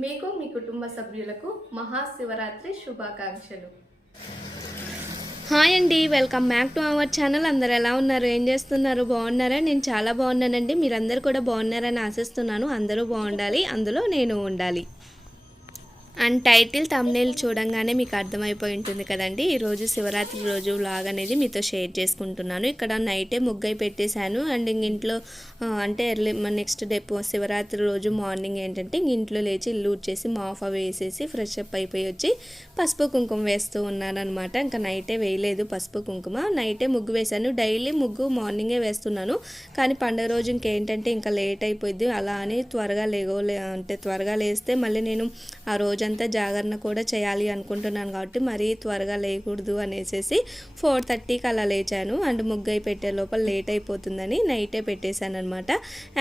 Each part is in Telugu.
మీకు మీ కుటుంబ సభ్యులకు మహాశివరాత్రి శుభాకాంక్షలు. హాయ్ అండి, welcome back to our channel. అందరు ఎలా ఉన్నారు, ఏం చేస్తున్నారు, బాగున్నారా? నేను చాలా బాగున్నానండి. మీరందరూ కూడా బాగున్నారని ఆశిస్తున్నాను. అందరూ బాగుండాలి, అందులో నేను ఉండాలి. అండ్ టైటిల్ థంబ్నెయిల్ చూడంగానే మీకు అర్థమైపోయి ఉంటుంది కదండి. ఈరోజు శివరాత్రి రోజు వ్లాగ్ అనేది మీతో షేర్ చేసుకుంటున్నాను. ఇక్కడ నైటే ముగ్గై పెట్టేశాను. అండ్ ఇంట్లో అంటే ఎర్లీ నెక్స్ట్ డే శివరాత్రి రోజు మార్నింగ్ ఏంటంటే ఇంట్లో లేచి ఇల్లు ఊడ్చేసి మాఫ్ వేసేసి ఫ్రెష్ అప్ అయిపోయి వచ్చి పసుపు కుంకుమ వేస్తూ ఉన్నానమాట. ఇంకా నైటే వేయలేదు పసుపు కుంకుమ, నైటే ముగ్గు వేశాను. డైలీ ముగ్గు మార్నింగే వేస్తున్నాను, కానీ పండుగ రోజు ఇంకేంటంటే ఇంకా లేట్ అయిపోయింది. అలా అని త్వరగా అంటే త్వరగా లేస్తే మళ్ళీ నేను ఆ రోజంతా జాగరణ కూడా చేయాలి అనుకుంటున్నాను కాబట్టి మరీ త్వరగా లేకూడదు అనేసి 4:30కి అలా లేచాను. అండ్ ముగ్గై పెట్టే లోపల లేట్ అయిపోతుందని నైటే పెట్టేశాను అనమాట.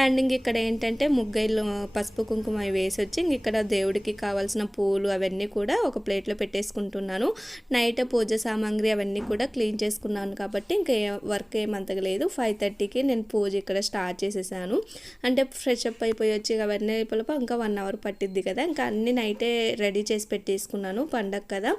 అండ్ ఇంక ఇక్కడ ఏంటంటే ముగ్గైలో పసుపు కుంకుమ వేసి వచ్చి ఇక్కడ దేవుడికి కావాల్సిన పూలు అవన్నీ కూడా ఒక ప్లేట్లో పెట్టేసుకుంటున్నాను. నైట్ పూజ సామాగ్రి అవన్నీ కూడా క్లీన్ చేసుకున్నాను కాబట్టి ఇంకా వర్క్ ఏమంతగా లేదు. 5:30కి నేను పూజ ఇక్కడ స్టార్ట్ చేసేసాను. అంటే ఫ్రెష్ అప్ అయిపోయి వచ్చి అవన్నీ అయిపోయి ఇంకా 1 అవర్ పట్టిద్ది కదా, ఇంకా అన్ని నైటే రెడీ చేసి పెట్టేసుకున్నాను పండగ కదా.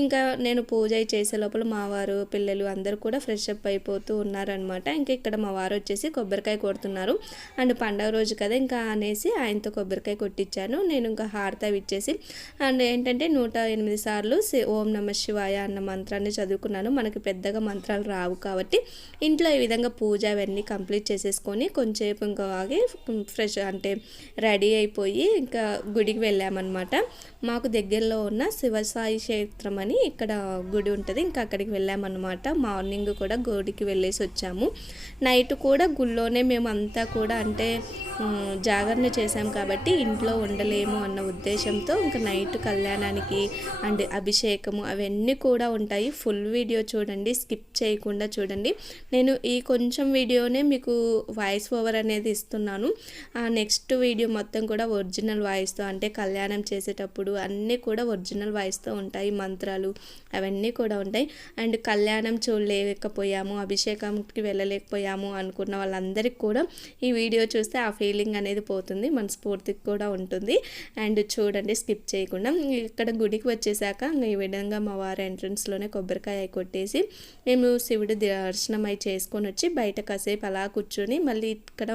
ఇంకా నేను పూజ చేసే లోపల మా వారు పిల్లలు అందరూ కూడా ఫ్రెష్ అప్ అయిపోతూ ఉన్నారనమాట. ఇంకా ఇక్కడ మా వారు వచ్చేసి కొబ్బరికాయ కొడుతున్నారు. అండ్ పండగ రోజు కదా ఇంకా అనేసి ఆయనతో కొబ్బరికాయ కొట్టించాను. నేను ఇంకా హారత ఇచ్చేసి అండ్ ఏంటంటే 108 సార్లు ఓం నమ శివాయ అన్న మంత్రాన్ని చదువుకున్నాను. మనకి పెద్దగా మంత్రాలు రావు కాబట్టి ఇంట్లో ఈ విధంగా పూజ అవన్నీ కంప్లీట్ చేసేసుకొని కొంచెంసేపు ఇంకా ఆగి ఫ్రెష్ అంటే రెడీ అయిపోయి ఇంకా గుడికి వెళ్ళామన్నమాట. మాకు దగ్గరలో ఉన్న శివసాయి క్షేత్రం అని ఇక్కడ గుడి ఉంటుంది, ఇంకా అక్కడికి వెళ్ళామన్నమాట. మార్నింగ్ కూడా గుడికి వెళ్ళేసి వచ్చాము. నైట్ కూడా గుళ్ళోనే మేము అంతా కూడా అంటే జాగరణ చేసాం కాబట్టి ఇంట్లో ఉండలేము అన్న ఉద్దేశంతో ఇంకా నైట్ కళ్యాణానికి అండ్ అభిషేకము అవన్నీ కూడా ఉంటాయి. ఫుల్ వీడియో చూడండి, స్కిప్ చేయకుండా చూడండి. నేను ఈ కొంచెం వీడియోనే మీకు వాయిస్ ఓవర్ అనేది ఇస్తున్నాను. నెక్స్ట్ వీడియో మొత్తం కూడా ఒరిజినల్ వాయిస్తో అంటే కళ్యాణం చేసేటప్పుడు అన్నీ కూడా ఒరిజినల్ వాయిస్తో ఉంటాయి. మంత్రాలు అవన్నీ కూడా ఉంటాయి. అండ్ కళ్యాణం చూడలేకపోయాము, అభిషేకంకి వెళ్ళలేకపోయాము అనుకున్న వాళ్ళందరికీ కూడా ఈ వీడియో చూస్తే ఆ ఫీలింగ్ అనేది పోతుంది, మనస్ఫూర్తికి కూడా ఉంటుంది. అండ్ చూడండి స్కిప్ చేయకుండా. ఇక్కడ గుడికి వచ్చేసాక ఈ విధంగా మా వారి ఎంట్రన్స్లోనే కొబ్బరికాయ కొట్టేసి మేము శివుడి దర్శనం అయి చేసుకొని వచ్చి బయట కాసేపు అలా కూర్చొని మళ్ళీ ఇక్కడ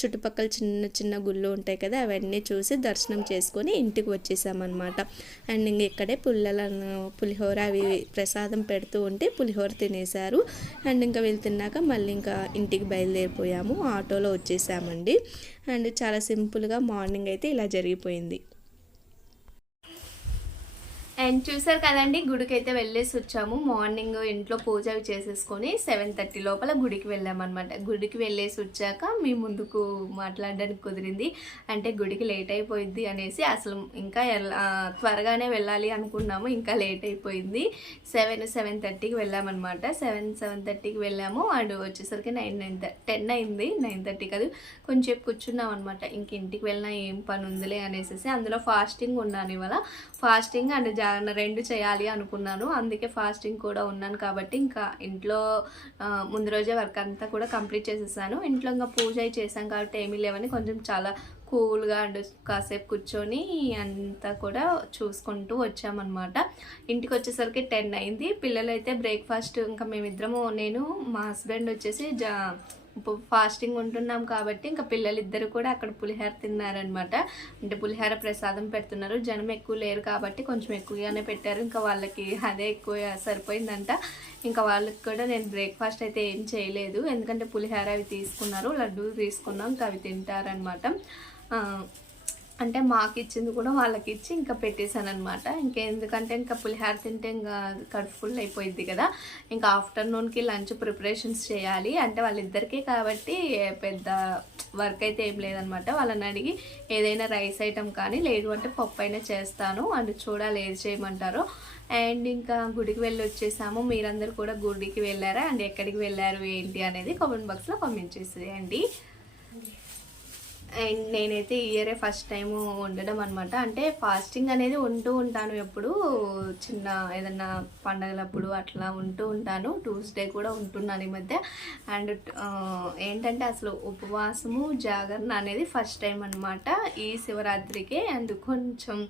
చుట్టుపక్కల చిన్న చిన్న గుళ్ళు ఉంటాయి కదా, అవన్నీ చూసి దర్శనం చేసుకొని ఇంటికి వచ్చేసామన్నమాట. అండ్ ఇంక ఇక్కడే పులిహోర అవి ప్రసాదం పెడుతూ ఉంటే పులిహోర తినేశారు. అండ్ ఇంకా వీళ్ళు తిన్నాక మళ్ళీ ఇంకా ఇంటికి బయలుదేరిపోయాము. ఆటోలో వచ్చేసామండి. అండ్ చాలా సింపుల్గా మార్నింగ్ అయితే ఇలా జరిగిపోయింది. అండ్ చూసారు కదండి, గుడికి అయితే వెళ్ళేసి వచ్చాము. మార్నింగ్ ఇంట్లో పూజ చేసేసుకొని 7:30 లోపల గుడికి వెళ్ళామన్నమాట. గుడికి వెళ్ళేసి వచ్చాక మీ ముందుకు మాట్లాడడానికి కుదిరింది. అంటే గుడికి లేట్ అయిపోయింది అనేసి అసలు ఇంకా త్వరగానే వెళ్ళాలి అనుకున్నాము, ఇంకా లేట్ అయిపోయింది. 7:30కి వెళ్ళామన్నమాట. 7:30కి వెళ్ళాము. అండ్ వచ్చేసరికి 10 అయింది. 9:30 కాదు, కొంచెం కూర్చున్నాం అనమాట. ఇంక ఇంటికి వెళ్ళినా ఏం పని ఉందిలే అనేసి అందులో ఫాస్టింగ్ ఉన్నాను ఇవాళ. ఫాస్టింగ్ అండ్ జాగరణ 2 చేయాలి అనుకున్నాను, అందుకే ఫాస్టింగ్ కూడా ఉన్నాను కాబట్టి ఇంకా ఇంట్లో ముందు రోజే వర్క్ అంతా కూడా కంప్లీట్ చేసేసాను. ఇంట్లో ఇంకా పూజ చేసాం కాబట్టి ఏమీ లేవని కొంచెం చాలా కూల్గా అండ్ కాసేపు కూర్చొని అంతా కూడా చూసుకుంటూ వచ్చామన్నమాట. ఇంటికి వచ్చేసరికి 10 అయింది. పిల్లలు అయితే బ్రేక్ఫాస్ట్ ఇంకా మేమిద్దరము, నేను మా హస్బెండ్ వచ్చేసి ఫాస్టింగ్ ఉంటున్నాం కాబట్టి ఇంకా పిల్లలిద్దరు కూడా అక్కడ పులిహోర తిన్నారనమాట. అంటే పులిహోర ప్రసాదం పెడుతున్నారు. జనం ఎక్కువ లేరు కాబట్టి కొంచెం ఎక్కువగానే పెట్టారు. ఇంకా వాళ్ళకి అదే ఎక్కువ సరిపోయిందంట. ఇంకా వాళ్ళకి కూడా నేను బ్రేక్ఫాస్ట్ అయితే ఏం చేయలేదు, ఎందుకంటే పులిహోర అవి తీసుకున్నారు, లడ్డు తీసుకున్నాం, ఇంకా అవి తింటారనమాట. అంటే మాకు ఇచ్చింది కూడా వాళ్ళకి ఇచ్చి ఇంకా పెట్టేశాను అనమాట. ఇంకెందుకంటే ఇంకా పులిహోర తింటే ఇంకా కడుపు ఫుల్ అయిపోయింది కదా. ఇంకా ఆఫ్టర్నూన్కి లంచ్ ప్రిపరేషన్స్ చేయాలి. అంటే వాళ్ళిద్దరికీ కాబట్టి పెద్ద వర్క్ అయితే ఏం లేదనమాట. వాళ్ళని అడిగి ఏదైనా రైస్ ఐటమ్ కానీ లేదు అంటే పప్పు అయినా చేస్తాను. అండ్ చూడాలి ఏది చేయమంటారో. అండ్ ఇంకా గుడికి వెళ్ళి వచ్చేసాము. మీరందరూ కూడా గుడికి వెళ్ళారా అండ్ ఎక్కడికి వెళ్ళారు ఏంటి అనేది కామెంట్ బాక్స్లో కామెంట్ చేసేయండి. అండ్ నేనైతే ఈ ఇయరే ఫస్ట్ టైం ఉండడం అనమాట. అంటే ఫాస్టింగ్ అనేది ఉంటూ ఉంటాను, ఎప్పుడు చిన్న ఏదన్నా పండగలప్పుడు అట్లా ఉంటూ ఉంటాను. ట్యూస్డే కూడా ఉంటున్నాను ఈ మధ్య. అండ్ ఏంటంటే అసలు ఉపవాసము జాగరణ అనేది ఫస్ట్ టైం అనమాట ఈ శివరాత్రికి. అండ్ కొంచెం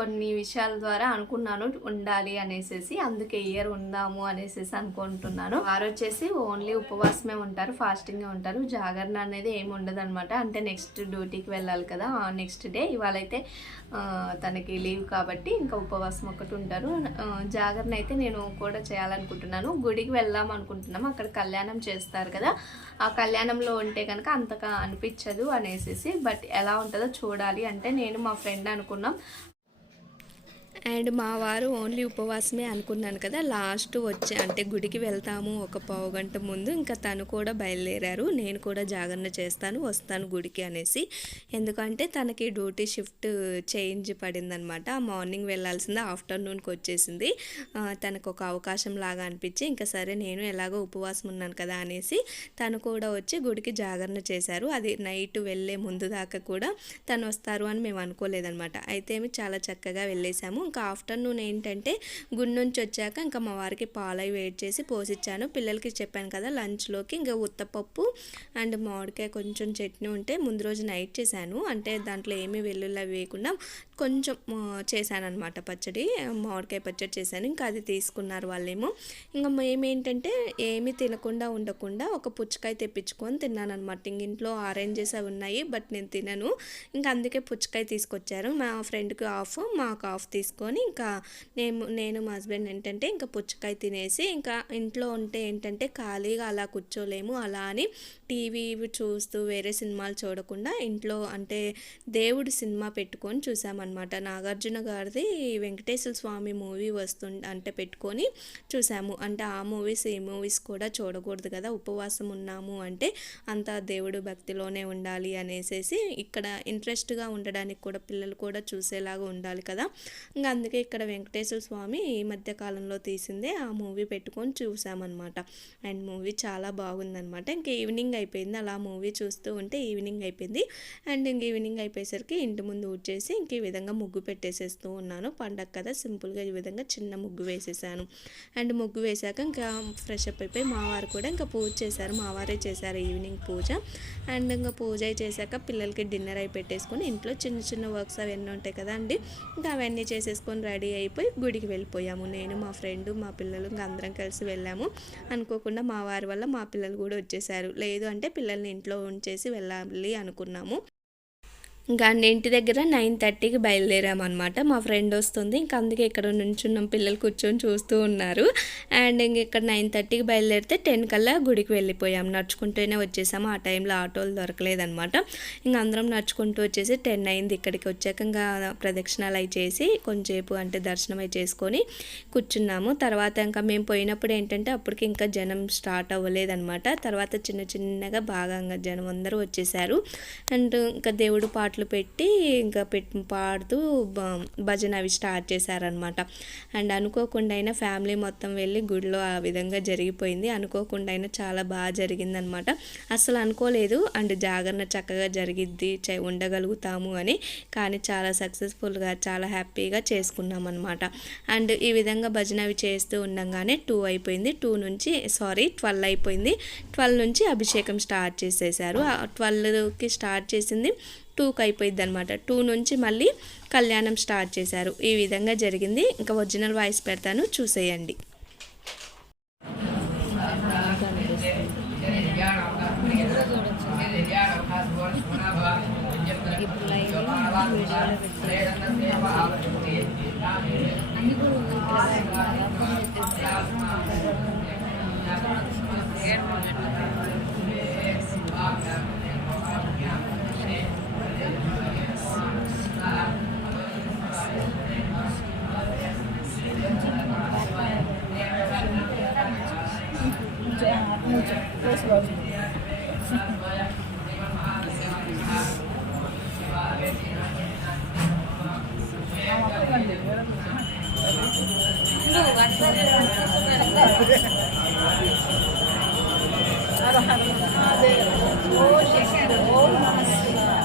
కొన్ని విషయాల ద్వారా అనుకున్నాను ఉండాలి అనేసి, అందుకే ఇయర్ ఉందాము అనేసి అనుకుంటున్నాను. వారు వచ్చేసి ఓన్లీ ఉపవాసమే ఉంటారు, ఫాస్టింగే ఉంటారు. జాగరణ అనేది ఏమి ఉండదు అనమాట. అంటే నెక్స్ట్ డ్యూటీకి వెళ్ళాలి కదా, నెక్స్ట్ డే. ఇవాళ అయితే తనకి లీవ్ కాబట్టి ఇంకా ఉపవాసం ఒకటి ఉంటారు. జాగరణ అయితే నేను కూడా చేయాలనుకుంటున్నాను. గుడికి వెళ్దాం అనుకుంటున్నాము, అక్కడ కళ్యాణం చేస్తారు కదా, ఆ కళ్యాణంలో ఉంటే కనుక అంతగా అనిపించదు అనేసి. బట్ ఎలా ఉంటుందో చూడాలి. అంటే నేను మా ఫ్రెండ్ అనుకున్నాం. అండ్ మా వారు ఓన్లీ ఉపవాసమే అనుకున్నాను కదా, లాస్ట్ వచ్చి అంటే గుడికి వెళ్తాము ఒక పావుగంట ముందు ఇంకా తను కూడా బయలుదేరారు. నేను కూడా జాగరణ చేస్తాను, వస్తాను గుడికి అనేసి. ఎందుకంటే తనకి డ్యూటీ షిఫ్ట్ చేంజ్ పడిందనమాట. మార్నింగ్ వెళ్ళాల్సిందే ఆఫ్టర్నూన్కి వచ్చేసింది. తనకు ఒక అవకాశం లాగా అనిపించి ఇంకా సరే నేను ఎలాగో ఉపవాసం ఉన్నాను కదా అనేసి తను కూడా వచ్చి గుడికి జాగరణ చేశారు. అది నైట్ వెళ్ళే ముందు దాకా కూడా తను వస్తారు అని మేము అనుకోలేదనమాట. అయితే చాలా చక్కగా వెళ్ళేసాము. ఇంకా ఆఫ్టర్నూన్ ఏంటంటే గుడి నుంచి వచ్చాక ఇంకా మా వారికి పాలవి వేడి చేసి పోసిచ్చాను. పిల్లలకి చెప్పాను కదా లంచ్లోకి ఇంకా ఉత్తపప్పు అండ్ మామిడికాయ కొంచెం చట్నీ ఉంటే ముందు రోజు నైట్ చేశాను. అంటే దాంట్లో ఏమీ వెల్లుల్లి వేయకుండా కొంచెం చేశాను అనమాట పచ్చడి, మామిడికాయ పచ్చడి చేశాను. ఇంకా అది తీసుకున్నారు వాళ్ళేమో. ఇంకా మేమేంటంటే ఏమీ తినకుండా ఉండకుండా ఒక పుచ్చకాయ తెప్పించుకొని తిన్నాను అనమాట. ఇంక ఇంట్లో ఆరెంజెస్ అవి ఉన్నాయి బట్ నేను తినను, ఇంకా అందుకే పుచ్చకాయ తీసుకొచ్చారు. మా ఫ్రెండ్కి ఆఫ్ మాకు ఆఫ్ తీసుకొని ఇంకా నేను మా హస్బెండ్ ఏంటంటే ఇంకా పుచ్చకాయ తినేసి, ఇంకా ఇంట్లో ఉంటే ఏంటంటే ఖాళీగా అలా కూర్చోలేము, అలా అని టీవీ చూస్తూ వేరే సినిమాలు చూడకుండా ఇంట్లో అంటే దేవుడి సినిమా పెట్టుకొని చూసామన్నమాట. నాగార్జున గారిది వెంకటేశ్వర స్వామి మూవీ అంటే పెట్టుకొని చూసాము. అంటే ఆ మూవీస్ ఈ మూవీస్ కూడా చూడకూడదు కదా, ఉపవాసం ఉన్నాము అంటే అంతా దేవుడు భక్తిలోనే ఉండాలి అనేసి ఇక్కడ ఇంట్రెస్ట్గా ఉండడానికి కూడా పిల్లలు కూడా చూసేలాగా ఉండాలి కదా. ఇంకా అందుకే ఇక్కడ వెంకటేశ్వర స్వామి ఈ మధ్య కాలంలో తీసిందే ఆ మూవీ పెట్టుకొని చూసామన్నమాట. అండ్ మూవీ చాలా బాగుందన్నమాట. ఇంక ఈవినింగ్ అయిపోయింది, అలా మూవీ చూస్తూ ఉంటే ఈవినింగ్ అయిపోయింది. అండ్ ఇంక ఈవినింగ్ అయిపోయేసరికి ఇంటి ముందు ఊడ్చేసి ఇంక ఈ విధంగా ముగ్గు పెట్టేసేస్తూ ఉన్నాను. పండగ కదా సింపుల్గా ఈ విధంగా చిన్న ముగ్గు వేసేసాను. అండ్ ముగ్గు వేసాక ఇంకా ఫ్రెష్ అప్ అయిపోయి మా వారు కూడా ఇంకా పూజ చేశారు. మా వారే చేశారు ఈవినింగ్ పూజ. అండ్ ఇంకా పూజ చేశాక పిల్లలకి డిన్నర్ అయి పెట్టేసుకొని ఇంట్లో చిన్న చిన్న వర్క్స్ అవన్నీ ఉంటాయి కదా అండి, ఇంకా అవన్నీ చేసేసుకొని రెడీ అయిపోయి గుడికి వెళ్ళిపోయాము. నేను మా ఫ్రెండ్ మా పిల్లలు ఇంకా అందరం కలిసి వెళ్ళాము. అనుకోకుండా మా వారి వల్ల మా పిల్లలు కూడా వచ్చేసారు. లేదు అంటే పిల్లల్ని ఇంట్లో ఉంచేసి వెళ్ళాలి అనుకున్నాము. ఇంకా ఇంటి దగ్గర 9:30కి బయలుదేరామన్నమాట. మా ఫ్రెండ్ వస్తుంది, ఇంకా అందుకే ఇక్కడ నుంచున్నాం, పిల్లలు కూర్చొని చూస్తూ ఉన్నారు. అండ్ ఇంక ఇక్కడ 9:30కి బయలుదేరితే 10 కల్లా గుడికి వెళ్ళిపోయాం. నడుచుకుంటూనే వచ్చేసాము, ఆ టైంలో ఆటోలు దొరకలేదన్నమాట. ఇంకా అందరం నడుచుకుంటూ వచ్చేసి 10 అయింది. ఇక్కడికి వచ్చాక ఇంకా ప్రదక్షిణాలు అవి చేసి కొంచెంసేపు అంటే దర్శనం అవి చేసుకొని కూర్చున్నాము. తర్వాత ఇంకా మేము పోయినప్పుడు ఏంటంటే అప్పటికి ఇంకా జనం స్టార్ట్ అవ్వలేదన్నమాట. తర్వాత చిన్న చిన్నగా బాగా జనం అందరూ వచ్చేసారు. అండ్ ఇంకా దేవుడు పాటలు పెట్టి ఇంకా పాడుతూ భజన అవి స్టార్ట్ చేశారనమాట. అండ్ అనుకోకుండా అయినా ఫ్యామిలీ మొత్తం వెళ్ళి గుడిలో ఆ విధంగా జరిగిపోయింది. అనుకోకుండా అయినా చాలా బాగా జరిగిందనమాట. అసలు అనుకోలేదు అండ్ జాగరణ చక్కగా జరిగిద్ది, ఉండగలుగుతాము అని. కానీ చాలా సక్సెస్ఫుల్గా చాలా హ్యాపీగా చేసుకున్నాం అనమాట. అండ్ ఈ విధంగా భజన అవి చేస్తూ ఉండగానే 2 అయిపోయింది. 12 అయిపోయింది. 12 నుంచి అభిషేకం స్టార్ట్ చేసేసారు. 12కి స్టార్ట్ చేసింది 2కి అయిపోయింది అనమాట. 2 నుంచి మళ్ళీ కళ్యాణం స్టార్ట్ చేశారు. ఈ విధంగా జరిగింది. ఇంకా ఒరిజినల్ వాయిస్ పెడతాను, చూసేయండి. ఓ నమః శివాయ.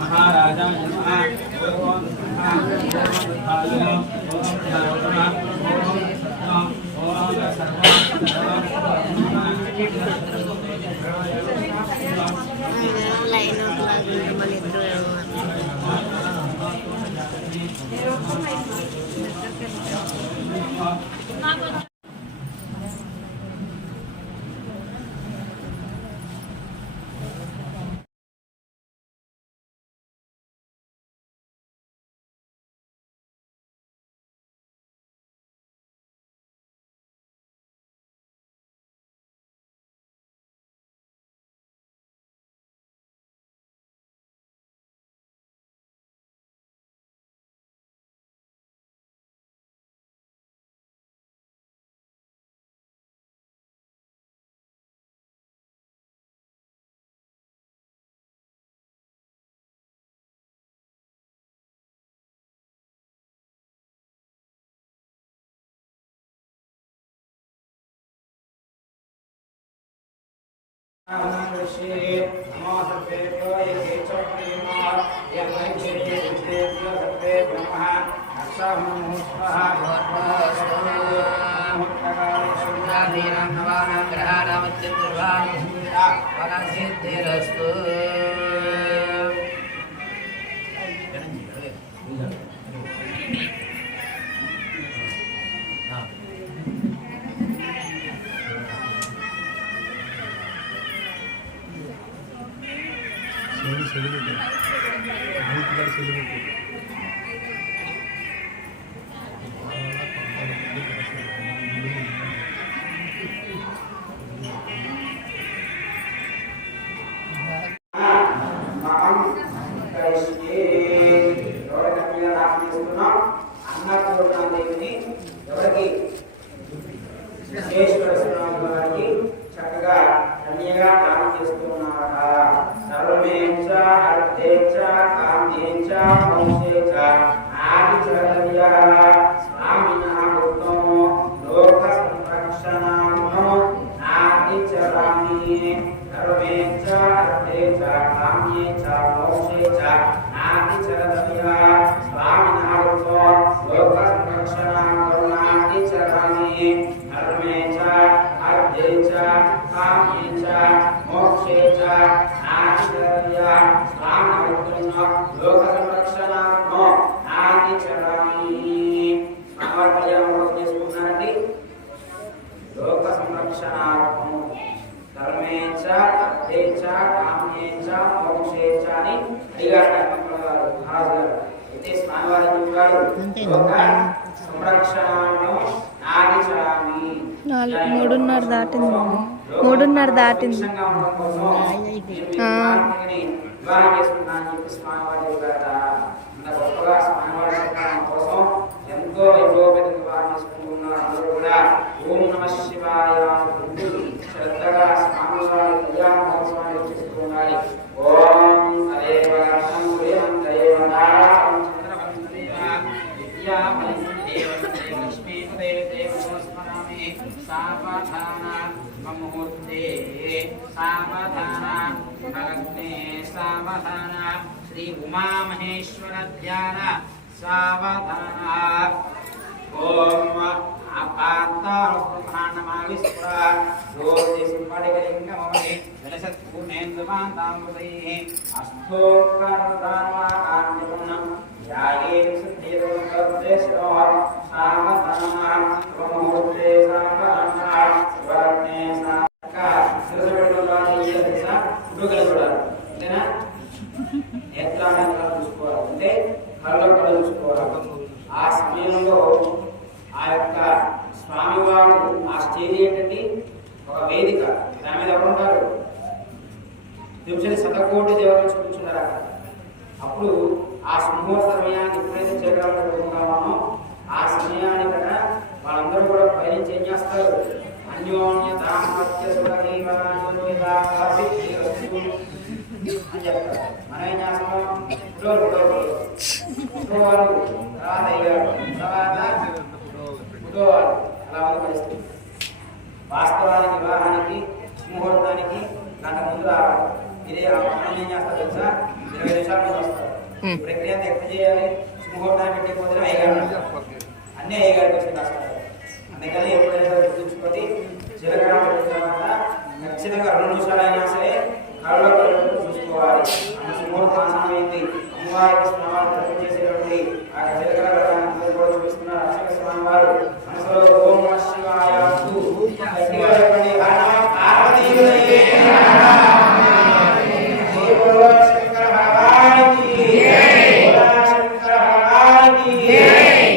महाराजा లైన్ మళ్ళీ ఇద్దరు చక్కగా కన్యగా దానం చేస్తున్నారట. సర్వమేచ అర్థేచ కామ్యేచ మోక్షేచ ఆదిచరయ్య స్వామినః భూతమో లోక సంరక్షణార్థం ఆదిచరామి. సర్వమేచ అర్థేచ కామ్యేచ మోక్షేచ ఆదిచరయ్య స్వామినః భూతమో లోక సంరక్షణార్థం ఆదిచరామి. సర్వమేచ అర్థేచ కామ్యేచ మోక్షేచ ఆదిచరయ్య స్వామినః లోక సంరక్షణార్థం నాటి చరామి స్వామివారి కళ్యాణం చేసుకున్నారండి. లోక సంరక్షణార్థం ధర్మేచ అర్థేచ కామేచ మోక్షేచ అని అడిగారు మహారాజు. అయితే స్వామివారి చెప్పారు లోక సంరక్షణార్థం నాటి చరామి 3:30 దాటింది. 3:30 దాటింది. వివాహం చేసుకున్నాను చెప్పి స్వామివారి చెప్పారట. అంత గొప్పగా స్వామివారి చెప్పడం కోసం ఎంతో పెద్ద వివాహం చేసుకుంటున్నారు. అందరూ కూడా ఓం నమ శివాయ అంటూ శ్రద్ధగా స్వామివారి కళ్యాణ మహోత్సవాన్ని చేస్తూ ఉండాలి. ఓం తదేవ లక్ష్మం ప్రియం దైవ నారాయణం చంద్రవందేవ విద్యామయం దేవం లక్ష్మీపదే దేవస్మరామి సావధాన ముహూర్తే సావధాన భగవతే సావధాన శ్రీ ఉమా మహేశ్వర ధ్యాన సావధాన ఓం ఆపాతారబ్రహ్మాండమావిస్ఫుర జ్యోతిస్ఫటికలింగమవని జలసత్పూర్ణేందుమాంతామృతైః అస్థోత్కరదానవాకార్యపుణ్యం ధ్యాయేన సిద్ధిర్వదేశో సావధాన ముహూర్తే సావధాన స్వర్ణే సాక శిరసపెట్టుకోవాలి. ఈ దిశ ఉడుగలు చూడాలి. అంతేనా? నేత్రాన్ని చూసుకోవాలి. అంటే కళ్ళ కూడా చూసుకోవాలి. ఆ సమయంలో ఆ యొక్క స్వామివారు ఆ స్టేజ్ ఏంటండి, ఒక వేదిక. దాని మీద ఎవరు ఉంటారు? శతకోటి దేవతలు చూపించున్నారు అక్కడ. అప్పుడు ఆ సుముహూర్త సమయాన్ని ఎప్పుడైతే చేకూరుకుంటామో ఆ సమయాన్ని కదా వాళ్ళందరూ కూడా పైనుంచి ఏం చేస్తారు? అన్యోన్య దాంపత్య అని చెప్తారు. మనం ఏం చేస్తాం? అలా పరిస్థితి. వాస్తవానికి వివాహానికి ముహూర్తానికి గంట ముందు రావాలి. ఇదే ఆ పనులు ఏం చేస్తారు తెలుసా? 20 నిమిషాల ముందు వస్తారు. ప్రక్రియ ఎక్కడ చేయాలి? ముహూర్తాన్ని పెట్టకపోతే అయ్యగారు అన్నీ అయ్యగారికి వచ్చి రాస్తారు. అందుకని ఎప్పుడైనా గుర్తుంచుకొని జీలకర్ర పెట్టిన తర్వాత ఖచ్చితంగా 2 నిమిషాలైనా సరే కళ్ళలో చూసుకోవాలి. ముహూర్తం సమయమైంది. అమ్మవారికి స్నానాలు చేసేటువంటి ఆ జీలకర్ర కూడా చూపిస్తున్నారు అక్షర స్వామి వారు. మనసులో ఓం నమః శివాయ అంటూ గట్టిగా చెప్పండి. శంకర భగవానికి శంకర భగవానికి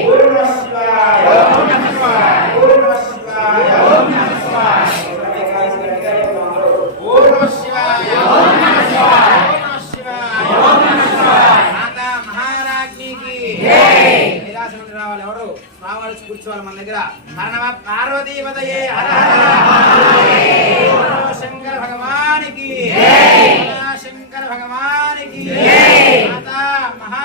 ఓం నమః శివాయ ఓం నమః శివాయ ఓం నమః శివాయ ఓం నమః శివాయ. గట్టిగా చెప్పండి. ఓం నమః శివాయ ఓం నమః శివాయ ఓం నమః శివాయ ఓం నమః శివాయ. మాతా మహారాజ్ఞికి జై. నిరాశ నుండి రావాలి. ఎవరు? స్వామివారు కూర్చోవాలి మన దగ్గర. హర పార్వతీపతయే హర హర శంకర భగవానికి జై. శంకర భగవానికి జై. మాతా మహా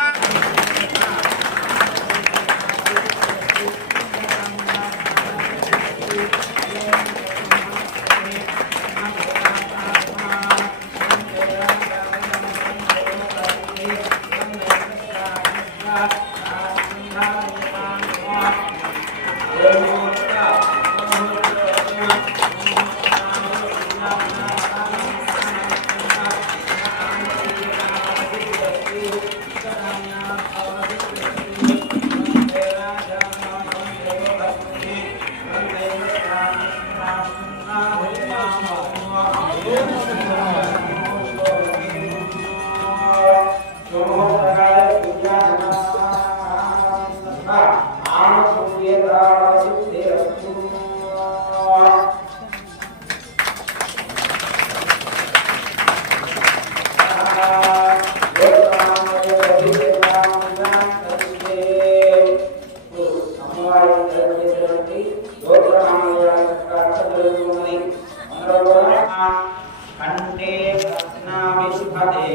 కంఠే రత్నావిష్పదే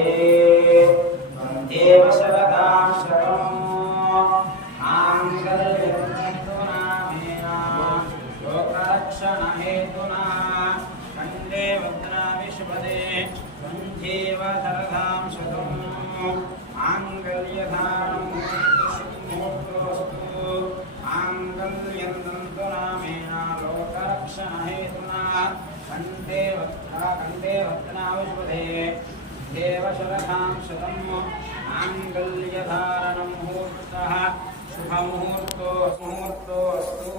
దేవ శరదాం శరణం మాంగళ్యనామేనా లోకరక్షణ హేతునా కంఠే రత్నావిష్పదే దేవ శరదాం శరణం మాంగళ్యధారణం శుభమోస్తు మాంగళ్యం తంతునామేనా లోకరక్షణ హేతునా కంఠే వత్నావిష్పదే దేవ శరదాం శతం माङ्गल्यधारणं मुहूर्तः मुहूर्तोऽस्तु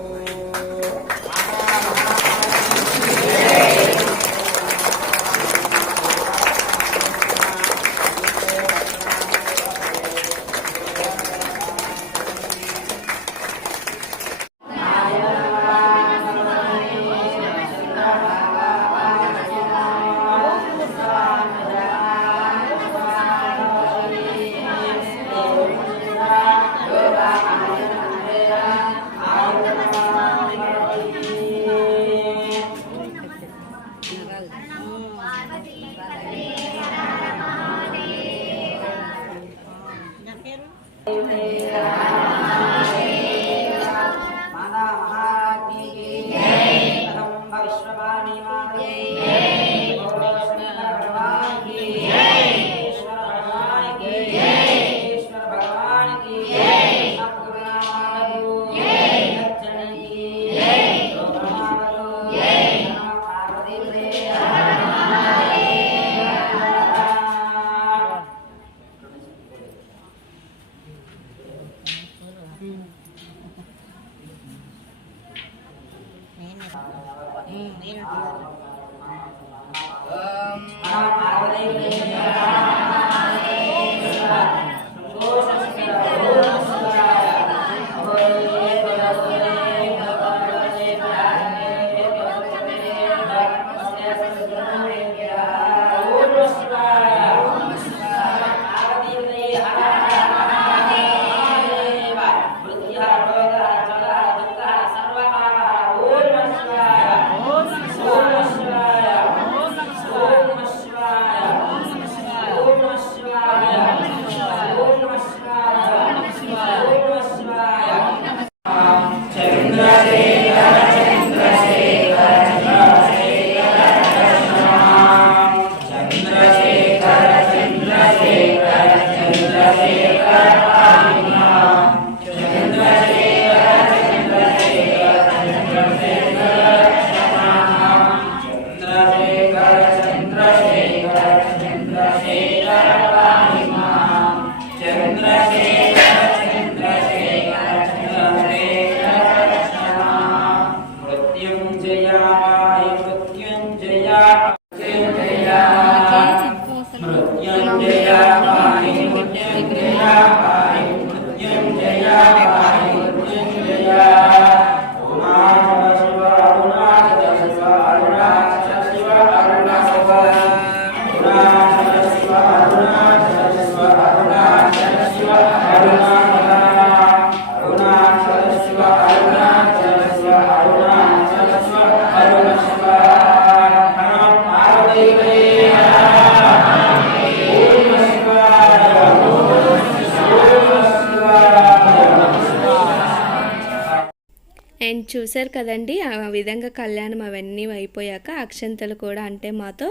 అండ్ చూశారు కదండి ఆ విధంగా కళ్యాణం అవన్నీ అయిపోయాక అక్షంతలు కూడా అంటే మాతో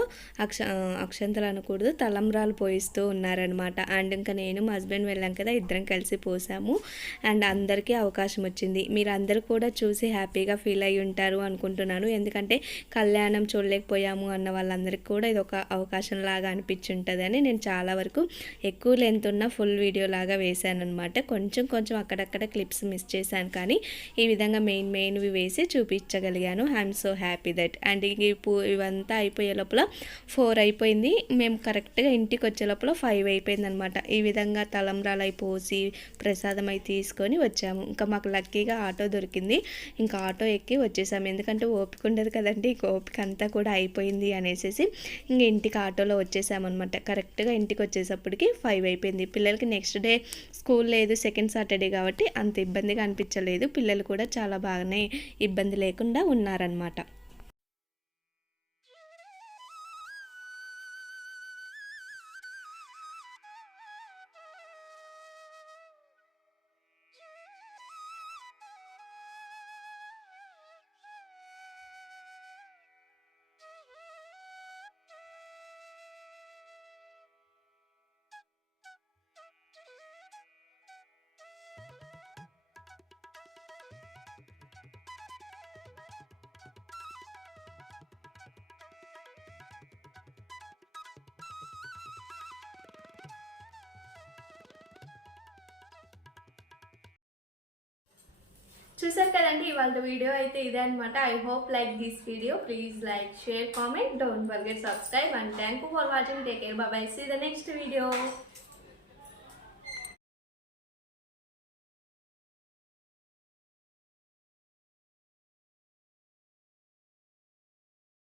అక్షంతలు అనకూడదు తలంబ్రాలు పోయిస్తూ ఉన్నారనమాట. అండ్ ఇంకా నేను మా హస్బెండ్ వెళ్ళాం కదా, ఇద్దరం కలిసి పోసాము. అండ్ అందరికీ అవకాశం వచ్చింది. మీరు అందరూ కూడా చూసి హ్యాపీగా ఫీల్ అయ్యి ఉంటారు అనుకుంటున్నాను. ఎందుకంటే కళ్యాణం చూడలేకపోయాము అన్న వాళ్ళందరికీ కూడా ఇది ఒక అవకాశం లాగా అనిపించుంటుందని నేను చాలా వరకు ఎక్కువ లెంత్ ఉన్న ఫుల్ వీడియో లాగా వేశాను అనమాట. కొంచెం కొంచెం అక్కడక్కడ క్లిప్స్ మిస్ చేశాను, కానీ ఈ విధంగా మెయిన్వి వేసి చూపించగలిగాను. I'm so happy that. And ఇవంతా అయిపోయే లోపల 4 అయిపోయింది. మేము కరెక్ట్గా ఇంటికి వచ్చే లోపల 5 అయిపోయింది అనమాట. ఈ విధంగా తలంబ్రాలు అయి పోసి ప్రసాదం అయి తీసుకొని వచ్చాము. ఇంకా మాకు లక్కీగా ఆటో దొరికింది. ఇంకా ఆటో ఎక్కి వచ్చేసాము. ఎందుకంటే ఓపిక ఉండదు కదండి, ఓపిక అంతా కూడా అయిపోయింది అనేసి ఇంక ఇంటికి ఆటోలో వచ్చేసామన్నమాట. కరెక్ట్గా ఇంటికి వచ్చేసప్పటికి 5 అయిపోయింది. పిల్లలకి నెక్స్ట్ డే స్కూల్ లేదు, సెకండ్ సాటర్డే కాబట్టి అంత ఇబ్బందిగా అనిపించలేదు. పిల్లలు కూడా చాలా బాగానే ఇబ్బంది లేకుండా ఉన్నారనమాట. చూసారు కదండి ఇవాళ వీడియో అయితే ఇదే అనమాట. I hope like this video. Please like, share, comment, don't forget subscribe and thank you for watching. Take care, bye bye, see the next video.